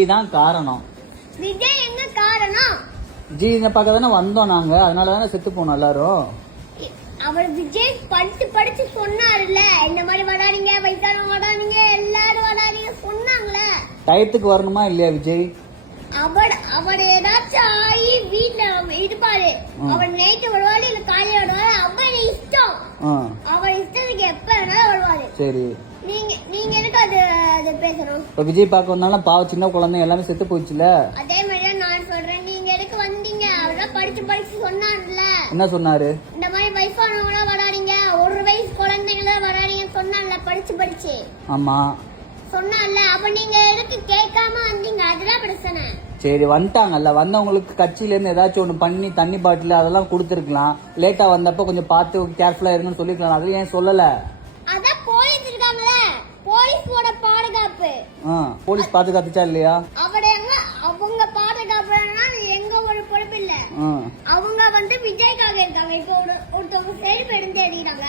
விஜய் தான் காரணம். விஜய் எங்க காரணம்? விஜய் பார்க்க தானே வந்தோம் நாங்க, அதனால தானே செத்து போனோம் எல்லாரும். அவர் விஜய் படிச்சு சொன்னாருல்ல, இந்த மாதிரி வராதீங்க, வயசானவங்க வராதீங்க, எல்லாரும் வராதீங்க சொன்னாங்களே. டயத்துக்கு வரணுமா இல்லையா விஜய்? அவர் ஏதாச்சும் ஆகி வீட்டுல இருப்பாரு. அவர் நைட்டு வருவாரு இல்ல காலையில வருவாரு, அவர் இஷ்டம். அவர் இஷ்டத்துக்கு எப்ப வேணாலும் வருவாரு. சரி, நீங்க எதுக்கு அது பேசணும்? இப்ப விஜய் பார்க்க வந்தாலும் பாவம் சின்ன குழந்தை எல்லாமே செத்து போயிடுச்சுல. அதே மாதிரி நான் சொல்றேன், நீங்க எதுக்கு வந்தீங்க? அவர்தான் படிச்சு சொன்னார்ல. என்ன சொன்னாரு? இந்த மாதிரி வயசானவங்க வராதீங்க, ஒரு வயசு குழந்தைங்கள வராதீங்கன்னு சொன்னார்ல, படிச்சு. ஆமா சொன்னார்ல, அப்ப நீங்க எதுக்கு கேட்காம வந்தீங்க? அதுதான் பிரச்சனை. சரி, வந்துட்டாங்கல்ல, வந்தவங்களுக்கு கட்சியில இருந்து ஏதாச்சும் ஒண்ணு பண்ணி தண்ணி பாட்டில் அதெல்லாம் கொடுத்துருக்கலாம். லேட்டா வந்தப்ப கொஞ்சம் பார்த்து கேர்ஃபுல்லா இருங்கன்னு சொல்லிருக்கலாம். அது ஏன் சொல்லல? அதான் போலீஸ் இருக்காங்களே, போலீஸோட பாதுகாப்பு. போலீஸ் பாதுகாத்துச்சா இல்லையா? அவங்க பாதுகாப்புனா எங்க ஒரு பொறுப்பு இல்ல. அவங்க விஜய்க்காக இருக்காங்க. இப்போ ஒருத்தவங்க செருப்பு எடுத்து எறிகிறாங்க,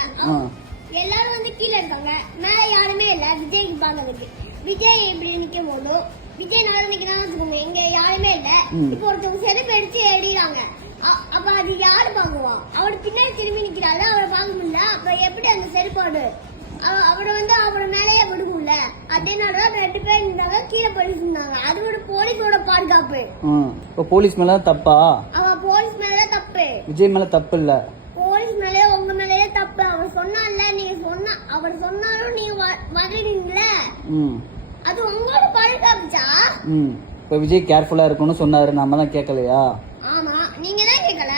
எல்லாரும் கீழே இருக்காங்க, மேல யாருமே இல்ல விஜய்க்கு பாக்கிறதுக்கு. விஜய் இப்படி நிக்கும் போது விஜய் நாள நிக்கிறாங்க, எங்க யாருமே இல்ல. இப்போ ஒருத்தவங்க செருப்பு எடுத்து எறிகிறாங்க, அப்ப அது யாரு பாக்குவா? அவர் பின்னாடி திரும்பி நிக்கிறாரு, அவரை பார்க்க முடியல. அப்ப எப்படி அந்த செருப்பாடு அவரை அவர் மேலேயே விடுக்கும்ல. அதேனாலதான் 2 பேர் இருந்தாங்க, கீழே போலீஸ் இருந்தாங்க. அது ஒரு போலீஸோட பாதுகாப்பு. போலீஸ் மேல தப்பா? போலீஸ் மேல தப்பு, விஜய் மேல தப்பு இல்ல. போலீஸ் மேலே உங்க மேலேயே தப்பு. அவர் சொன்னார்ல, நீங்க அவர் சொன்னாலும் நீங்க வரீங்களே, அது உங்களோட பாதுகாப்புச்சா? இப்ப விஜய் கேர்ஃபுல்லா இருக்கணும்னு சொன்னாரு, நம்ம தான் கேட்கலையா? ஆமா, நீங்க தான் கேட்கல.